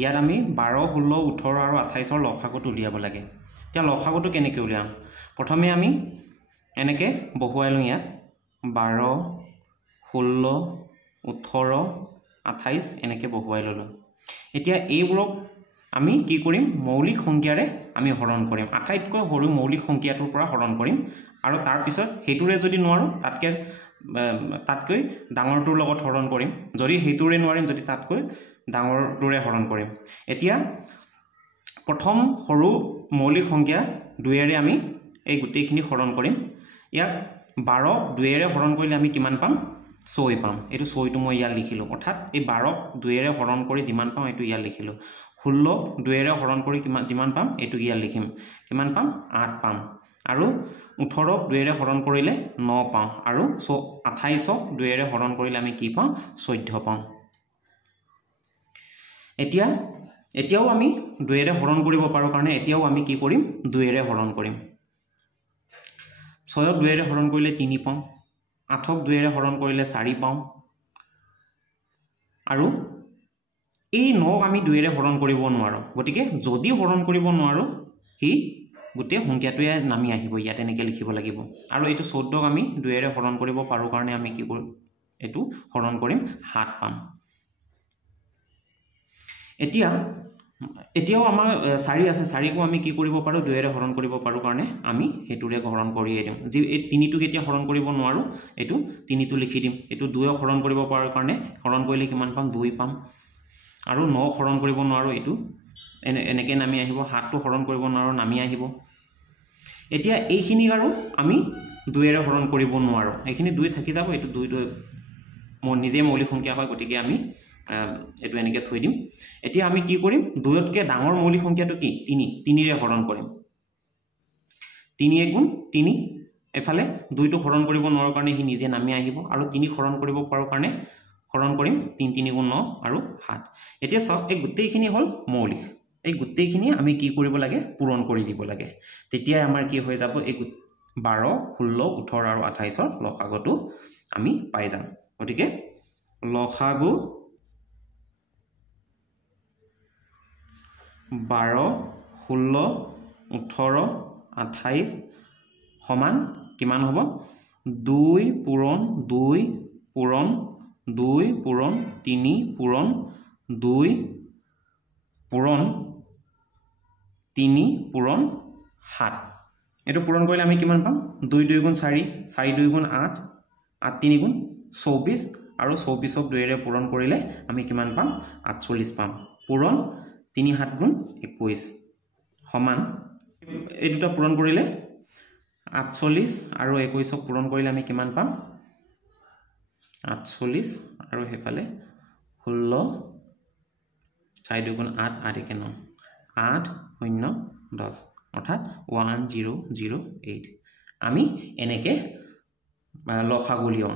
ইয়াত আমি 12 16 18 আৰু 28ৰ লসাগুটো উলিয়াব লাগে এতিয়া লসাগুটো কেনেকৈ উলিয়াম প্ৰথমে আমি এনেকে বহুৱাই লওঁ ইয়াত 12 16 18 28 এনেকে বহুৱাই ললো এতিয়া এইবোৰক আমি কি কৰিম মৌলিক সংখ্যাৰে আমি হৰণ কৰিম আটাইতকৈ সৰু মৌলিক সংখ্যাটোৰ পৰা হৰণ কৰিম আৰু তাৰ পিছত হেতুৰে যদি নোৱাৰো তাতকৈ ডাঙৰটোৰ লগত হৰণ কৰিম যদি হেতুৰে নোৱাৰিম যদি তাতকৈ ডাঙৰটোৰে হৰণ কৰিম এতিয়া প্ৰথম সৰু মৌলিক সংখ্যা 2 এৰে আমি এই গুটেইখিনি হৰণ কৰিম ইয়াক 12 2 এৰে হৰণ কৰিলে আমি কিমান পাম 6 পাম এটো 6 টো মই ইয়াত লিখিলো অৰ্থাৎ এই 12 2 এৰে হৰণ কৰি যিমান পাম এটো ইয়াত লিখিলো 16 2 এৰে হৰণ কৰি যিমান পাম এটো ইয়াত লিখিম কিমান পাম 8 পাম আৰু 18 2 এৰে হৰণ কৰিলে 9 পাম আৰু 28 2 এৰে হৰণ কৰিলে আমি কি পাম 14 পাম এতিয়াও আমি 2 এৰে হৰণ কৰিব পাৰো কাৰণে এতিয়াও আমি কি কৰিম 2 এৰে হৰণ কৰিম 6 2 এৰে হৰণ কৰিলে 3 পাম 8 2 এৰে হৰণ কৰিলে 4 পাম আৰু এই 9 আমি 2 এৰে হৰণ কৰিব নোৱাৰো গতিকে যদি হৰণ কৰিব নোৱাৰো হি গুটে সংখ্যাটোৱে নামি আহিব ইয়াত এনেকৈ লিখিব লাগিব আৰু এটো 14ক আমি 2 এৰে হৰণ কৰিব পাৰো কাৰণে আমি কি কৰিম এটো হৰণ কৰিম 7 পাম এতিয়াও আমাৰ 4 আছে 4কো আমি কি কৰিব পাৰো 2 এৰে হৰণ কৰিব পাৰো কাৰণে আমি হেতুৰে হৰণ কৰিয়ে দিম যি এই 3টোক এতিয়া হৰণ কৰিব নোৱাৰো এটো 3টো লিখি দিম এটো 2 হৰণ কৰিব পাৰো কাৰণে হৰণ কৰিলে কিমান পাম 2 পাম আৰু 9 হৰণ কৰিব নোৱাৰো এটো এনেকৈ নামি আহিব 7টো হৰণ কৰিব নোৱাৰো নামি আহিব এতিয়া এইখিনি আৰু আমি 2 এৰে হৰণ কৰিব নোৱাৰো এইখিনি 2 থাকি যাব এটো 2 নিজে মৌলিক সংখ্যা হয় গতিকে আমি এটো এনেকৈ থৈ দিম এতিয়া আমি কি কৰিম 2তকৈ ডাঙৰ মৌলিক সংখ্যাটো কি 3 ৰে হৰণ কৰিম 3 গুণ 3 এফালে 2টো হৰণ কৰিব নোৱাৰো কাৰণে হি নিজে নামি আহিব আৰু 3 হৰণ কৰিব পাৰো কাৰণে হৰণ কৰিম 3 3 গুণ 9 আৰু 7 এতিয়া সব এই গুটেইখিনি হল মৌলিক এই গুটেইখিনি আমি কি কৰিব লাগে পূৰণ কৰি দিব লাগে তেতিয়া আমাৰ কি হৈ যাব এই 12 16 18 আৰু 28ৰ লসাগুটো আমি পাই যাম গতিকে লসাগু 12 16 18 28 সমান কিমান হ'ব 2 পূৰণ 2 পূৰণ 2 পূৰণ 3 পূৰণ 2 পূৰণ 3 পূৰণ 7 এটো পূৰণ কৰিলে আমি কিমান পাম 2 2 গুণ 4 4 2 গুণ 8 8 3 গুণ 24 আৰু 24ক 2 এৰে পূৰণ কৰিলে আমি কিমান পাম 48 পাম পূৰণ 3 7 গুণ 21 সমান এই দুটা পূৰণ কৰিলে 48 আৰু 21ক পূৰণ কৰিলে আমি কিমান পাম 48 আৰু হেফালে 16 4 2 গুণ 8 8 1 9 8 0 10 অৰ্থাৎ 1008 আমি এনেকৈ লসাগু উলিয়াম